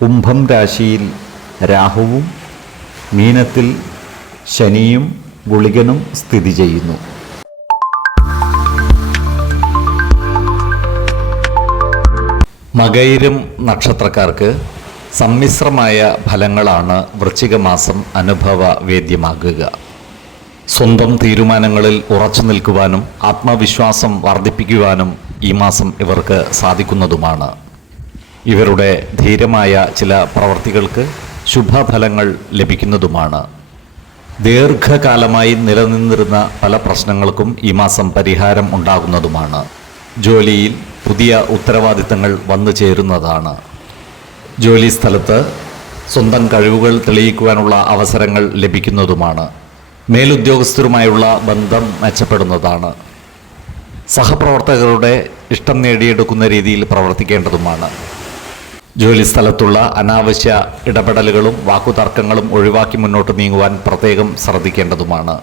കുംഭം രാശിയിൽ രാഹുവും മീനത്തിൽ ശനിയും ഗുളികനും സ്ഥിതി ചെയ്യുന്നു. മകയിരും നക്ഷത്രക്കാർക്ക് സമ്മിശ്രമായ ഫലങ്ങളാണ് വൃശ്ചികമാസം അനുഭവ വേദ്യമാകുക. സ്വന്തം തീരുമാനങ്ങളിൽ ഉറച്ചു നിൽക്കുവാനും ആത്മവിശ്വാസം വർദ്ധിപ്പിക്കുവാനും ഈ മാസം ഇവർക്ക് സാധിക്കുന്നതുമാണ്. ഇവരുടെ ധീരമായ ചില പ്രവർത്തികൾക്ക് ശുഭഫലങ്ങൾ ലഭിക്കുന്നതുമാണ്. ദീർഘകാലമായി നിലനിന്നിരുന്ന പല പ്രശ്നങ്ങൾക്കും ഈ മാസം പരിഹാരം ഉണ്ടാകുന്നതുമാണ്. ജോലിയിൽ പുതിയ ഉത്തരവാദിത്തങ്ങൾ വന്നു ചേരുന്നതാണ്. ജോലി സ്ഥലത്ത് സ്വന്തം കഴിവുകൾ തെളിയിക്കുവാനുള്ള അവസരങ്ങൾ ലഭിക്കുന്നതുമാണ്. മേലുദ്യോഗസ്ഥരുമായുള്ള ബന്ധം മെച്ചപ്പെടുന്നതാണ്. സഹപ്രവർത്തകരുടെ ഇഷ്ടം നേടിയെടുക്കുന്ന രീതിയിൽ പ്രവർത്തിക്കേണ്ടതുമാണ്. ജോലി സ്ഥലത്തുള്ള അനാവശ്യ ഇടപെടലുകളും വാക്കുതർക്കങ്ങളും ഒഴിവാക്കി മുന്നോട്ട് നീങ്ങുവാൻ പ്രത്യേകം ശ്രദ്ധിക്കേണ്ടതുമാണ്.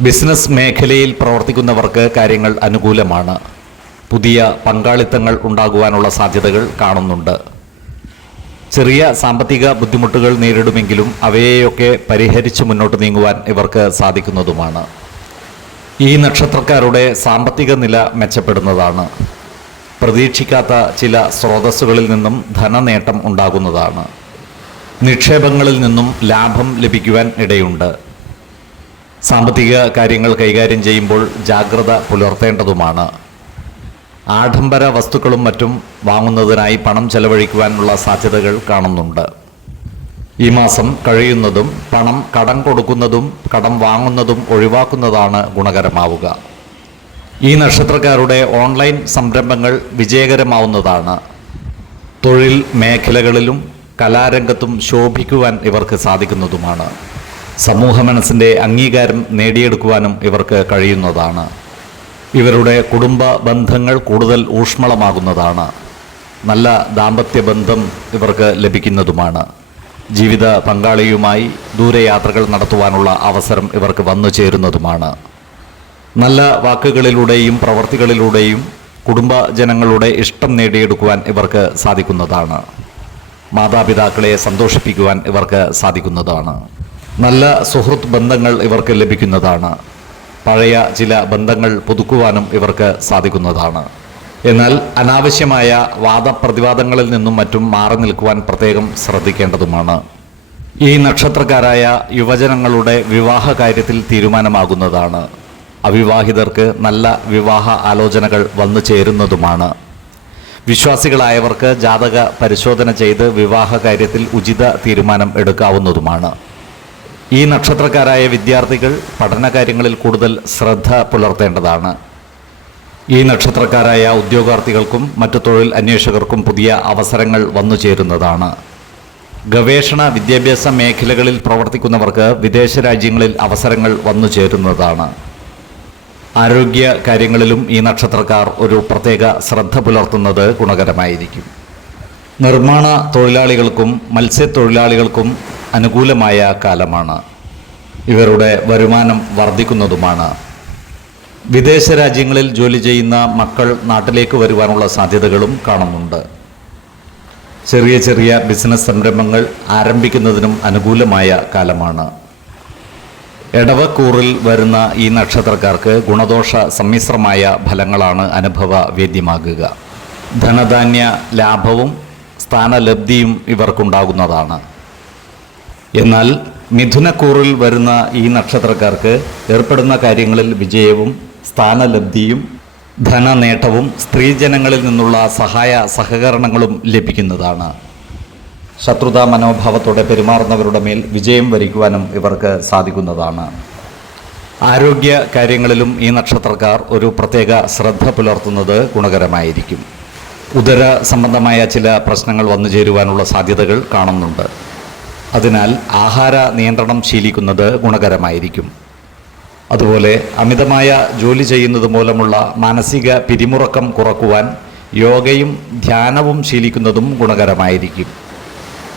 ബിസിനസ് മേഖലയിൽ പ്രവർത്തിക്കുന്നവർക്ക് കാര്യങ്ങൾ അനുകൂലമാണ്. പുതിയ പങ്കാളിത്തങ്ങൾ ഉണ്ടാകുവാനുള്ള സാധ്യതകൾ കാണുന്നുണ്ട്. ചെറിയ സാമ്പത്തിക ബുദ്ധിമുട്ടുകൾ നേരിടുമെങ്കിലും അവയെയൊക്കെ പരിഹരിച്ച് മുന്നോട്ട് നീങ്ങുവാൻ ഇവർക്ക് സാധിക്കുന്നതുമാണ്. ഈ നക്ഷത്രക്കാരുടെ സാമ്പത്തിക നില മെച്ചപ്പെടുന്നതാണ്. പ്രതീക്ഷിക്കാത്ത ചില സ്രോതസ്സുകളിൽ നിന്നും ധനനേട്ടം ഉണ്ടാകുന്നതാണ്. നിക്ഷേപങ്ങളിൽ നിന്നും ലാഭം ലഭിക്കുവാൻ ഇടയുണ്ട്. സാമ്പത്തിക കാര്യങ്ങൾ കൈകാര്യം ചെയ്യുമ്പോൾ ജാഗ്രത പുലർത്തേണ്ടതുമാണ്. ആഡംബര വസ്തുക്കളും മറ്റും വാങ്ങുന്നതിനായി പണം ചെലവഴിക്കുവാനുള്ള സാധ്യതകൾ കാണുന്നുണ്ട്. ഈ മാസം കഴിയുന്നതും പണം കടം കൊടുക്കുന്നതും കടം വാങ്ങുന്നതും ഒഴിവാക്കുന്നതാണ് ഗുണകരമാവുക. ഈ നക്ഷത്രക്കാരുടെ ഓൺലൈൻ സംരംഭങ്ങൾ വിജയകരമാവുന്നതാണ്. തൊഴിൽ മേഖലകളിലും കലാരംഗത്തും ശോഭിക്കുവാൻ ഇവർക്ക് സാധിക്കുന്നതുമാണ്. സമൂഹ മനസ്സിന്റെ അംഗീകാരം നേടിയെടുക്കുവാനും ഇവർക്ക് കഴിയുന്നതാണ്. ഇവരുടെ കുടുംബ ബന്ധങ്ങൾ കൂടുതൽ ഊഷ്മളമാകുന്നതാണ്. നല്ല ദാമ്പത്യ ബന്ധം ഇവർക്ക് ലഭിക്കുന്നതുമാണ്. ജീവിത പങ്കാളിയുമായി ദൂരയാത്രകൾ നടത്തുവാനുള്ള അവസരം ഇവർക്ക് വന്നു ചേരുന്നതുമാണ് നല്ല വാക്കുകളിലൂടെയും പ്രവർത്തികളിലൂടെയും കുടുംബജനങ്ങളുടെ ഇഷ്ടം നേടിയെടുക്കുവാൻ ഇവർക്ക് സാധിക്കുന്നതാണ്. മാതാപിതാക്കളെ സന്തോഷിപ്പിക്കുവാൻ ഇവർക്ക് സാധിക്കുന്നതാണ്. നല്ല സുഹൃത്ത് ബന്ധങ്ങൾ ഇവർക്ക് ലഭിക്കുന്നതാണ്. പഴയ ചില ബന്ധങ്ങൾ പുതുക്കുവാനും ഇവർക്ക് സാധിക്കുന്നതാണ്. എന്നാൽ അനാവശ്യമായ വാദപ്രതിവാദങ്ങളിൽ നിന്നും മറ്റും മാറി നിൽക്കുവാൻ പ്രത്യേകം ശ്രദ്ധിക്കേണ്ടതുമാണ്. ഈ നക്ഷത്രക്കാരായ യുവജനങ്ങളുടെ വിവാഹ കാര്യത്തിൽ തീരുമാനമാകുന്നതാണ്. അവിവാഹിതർക്ക് നല്ല വിവാഹ ആലോചനകൾ വന്നു ചേരുന്നതുമാണ്. വിശ്വാസികളായവർക്ക് ജാതക പരിശോധന ചെയ്ത് വിവാഹ കാര്യത്തിൽ ഉചിത തീരുമാനം എടുക്കാവുന്നതുമാണ്. ഈ നക്ഷത്രക്കാരായ വിദ്യാർത്ഥികൾ പഠനകാര്യങ്ങളിൽ കൂടുതൽ ശ്രദ്ധ പുലർത്തേണ്ടതാണ്. ഈ നക്ഷത്രക്കാരായ ഉദ്യോഗാർത്ഥികൾക്കും മറ്റു തൊഴിൽ അന്വേഷകർക്കും പുതിയ അവസരങ്ങൾ വന്നു ചേരുന്നതാണ്. ഗവേഷണ വിദ്യാഭ്യാസ മേഖലകളിൽ പ്രവർത്തിക്കുന്നവർക്ക് വിദേശ രാജ്യങ്ങളിൽ അവസരങ്ങൾ വന്നു ചേരുന്നതാണ്. ആരോഗ്യ കാര്യങ്ങളിലും ഈ നക്ഷത്രക്കാർ ഒരു പ്രത്യേക ശ്രദ്ധ പുലർത്തുന്നത് ഗുണകരമായിരിക്കും. നിർമ്മാണ തൊഴിലാളികൾക്കും മത്സ്യത്തൊഴിലാളികൾക്കും അനുകൂലമായ കാലമാണ്. ഇവരുടെ വരുമാനം വർദ്ധിക്കുന്നതുമാണ്. വിദേശ രാജ്യങ്ങളിൽ ജോലി ചെയ്യുന്ന മക്കൾ നാട്ടിലേക്ക് വരുവാനുള്ള സാധ്യതകളും കാണുന്നുണ്ട്. ചെറിയ ചെറിയ ബിസിനസ് സംരംഭങ്ങൾ ആരംഭിക്കുന്നതിനും അനുകൂലമായ കാലമാണ്. എടവക്കൂറിൽ വരുന്ന ഈ നക്ഷത്രക്കാർക്ക് ഗുണദോഷ സമ്മിശ്രമായ ഫലങ്ങളാണ് അനുഭവ വേദ്യമാകുക ധനധാന്യ ലാഭവും സ്ഥാനലബ്ധിയും ഇവർക്കുണ്ടാകുന്നതാണ്. എന്നാൽ മിഥുനക്കൂറിൽ വരുന്ന ഈ നക്ഷത്രക്കാർക്ക് ഏർപ്പെടുന്ന കാര്യങ്ങളിൽ വിജയവും സ്ഥാനലബ്ധിയും ധനനേട്ടവും സ്ത്രീജനങ്ങളിൽ നിന്നുള്ള സഹായ സഹകരണങ്ങളും ലഭിക്കുന്നതാണ്. ശത്രുതാ മനോഭാവത്തോടെ പെരുമാറുന്നവരുടെ മേൽ വിജയം വരിക്കുവാനും ഇവർക്ക് സാധിക്കുന്നതാണ്. ആരോഗ്യ കാര്യങ്ങളിലും ഈ നക്ഷത്രക്കാർ ഒരു പ്രത്യേക ശ്രദ്ധ പുലർത്തുന്നത് ഗുണകരമായിരിക്കും. ഉദര സംബന്ധമായ ചില പ്രശ്നങ്ങൾ വന്നു ചേരുവാനുള്ള സാധ്യതകൾ കാണുന്നുണ്ട്. അതിനാൽ ആഹാര നിയന്ത്രണം ശീലിക്കുന്നത് ഗുണകരമായിരിക്കും. അതുപോലെ അമിതമായ ജോലി ചെയ്യുന്നത് മൂലമുള്ള മാനസിക പിരിമുറക്കം കുറക്കുവാൻ യോഗയും ധ്യാനവും ശീലിക്കുന്നതും ഗുണകരമായിരിക്കും.